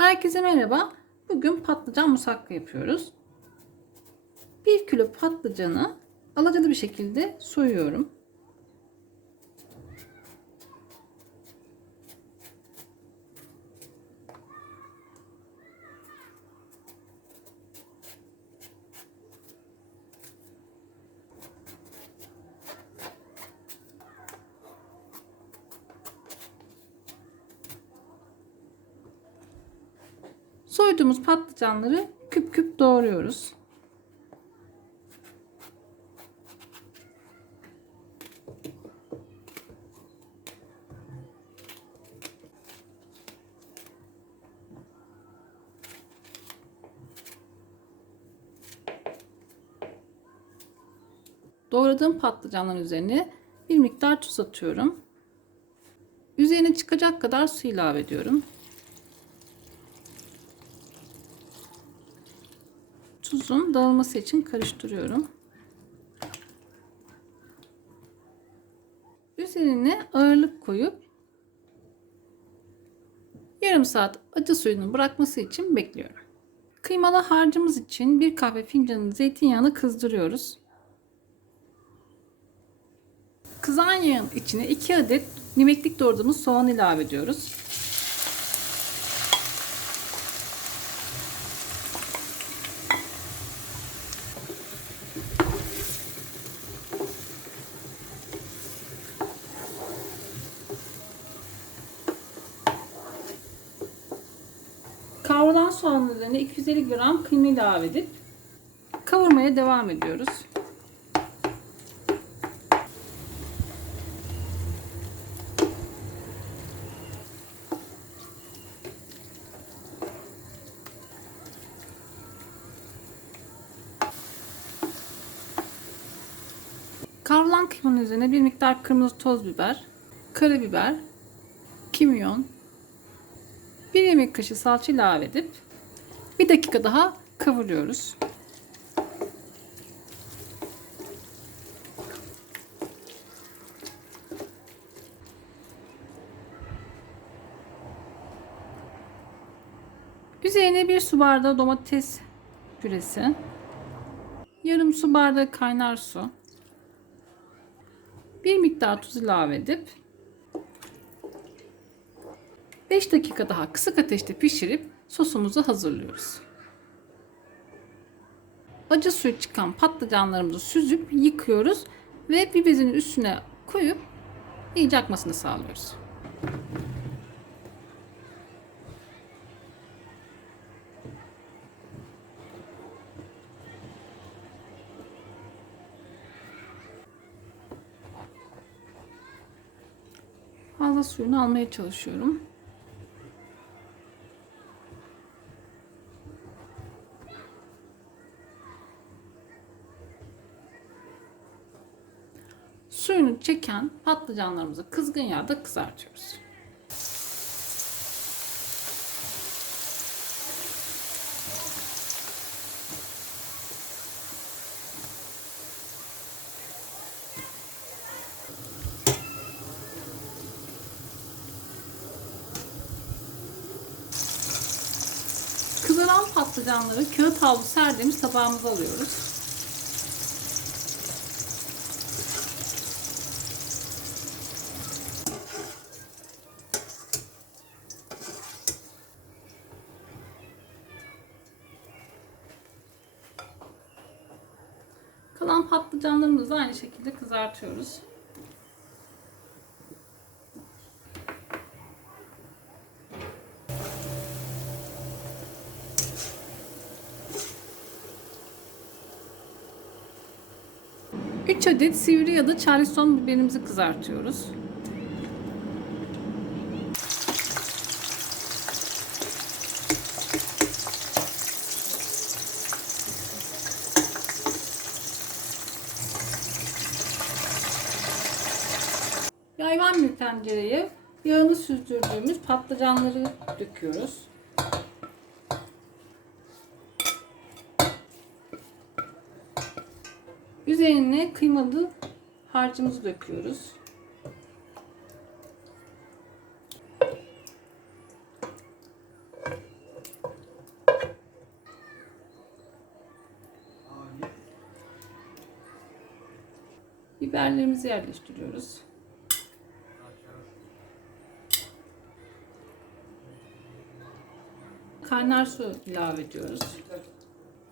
Herkese merhaba. Bugün patlıcan musakka yapıyoruz. 1 kilo patlıcanı alacalı bir şekilde soyuyorum. Soyduğumuz patlıcanları küp küp doğruyoruz. Doğradığım patlıcanların üzerine bir miktar tuz atıyorum. Üzerine çıkacak kadar su ilave ediyorum. Tuzun dağılması için karıştırıyorum. Üzerine ağırlık koyup yarım saat acı suyunu bırakması için bekliyorum. Kıymalı harcımız için bir kahve fincanı zeytinyağını kızdırıyoruz. Kızan yağın içine 2 adet nimeklik doğradığımız soğan ilave ediyoruz. Kavrulan soğanın üzerine 250 gram kıyma ilave edip kavurmaya devam ediyoruz. Kavrulan kıymanın üzerine bir miktar kırmızı toz biber, karabiber, kimyon, bir yemek kaşığı salça ilave edip bir dakika daha kavuruyoruz. Üzerine bir su bardağı domates püresi, yarım su bardağı kaynar su, bir miktar tuz ilave edip 5 dakika daha kısık ateşte pişirip sosumuzu hazırlıyoruz. Acı suyu çıkan patlıcanlarımızı süzüp yıkıyoruz ve bir bezin üstüne koyup iyice akmasını sağlıyoruz. Fazla suyunu almaya çalışıyorum. Suyunu çeken patlıcanlarımızı kızgın yağda kızartıyoruz. Kızaran patlıcanları kağıt havlu serdiğimiz tabağımıza alıyoruz. Kalan patlıcanlarımızı aynı şekilde kızartıyoruz. Üç adet sivri ya da charleston biberimizi kızartıyoruz. bir tencereye yağını süzdürdüğümüz patlıcanları döküyoruz. Üzerine kıymalı harcımızı döküyoruz. Biberlerimizi yerleştiriyoruz. Kaynar su ilave ediyoruz.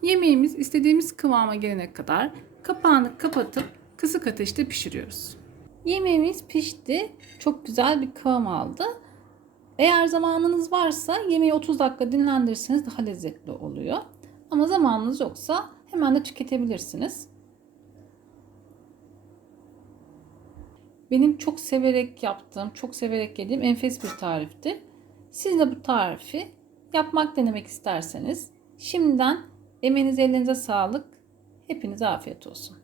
Yemeğimiz istediğimiz kıvama gelene kadar kapağını kapatıp kısık ateşte pişiriyoruz. Yemeğimiz pişti. Çok güzel bir kıvam aldı. Eğer zamanınız varsa yemeği 30 dakika dinlendirirseniz daha lezzetli oluyor. Ama zamanınız yoksa hemen de tüketebilirsiniz. Benim çok severek yaptığım, çok severek yediğim enfes bir tarifti. Siz de bu tarifi yapmak denemek isterseniz şimdiden emeğinize elinize sağlık. Hepinize afiyet olsun.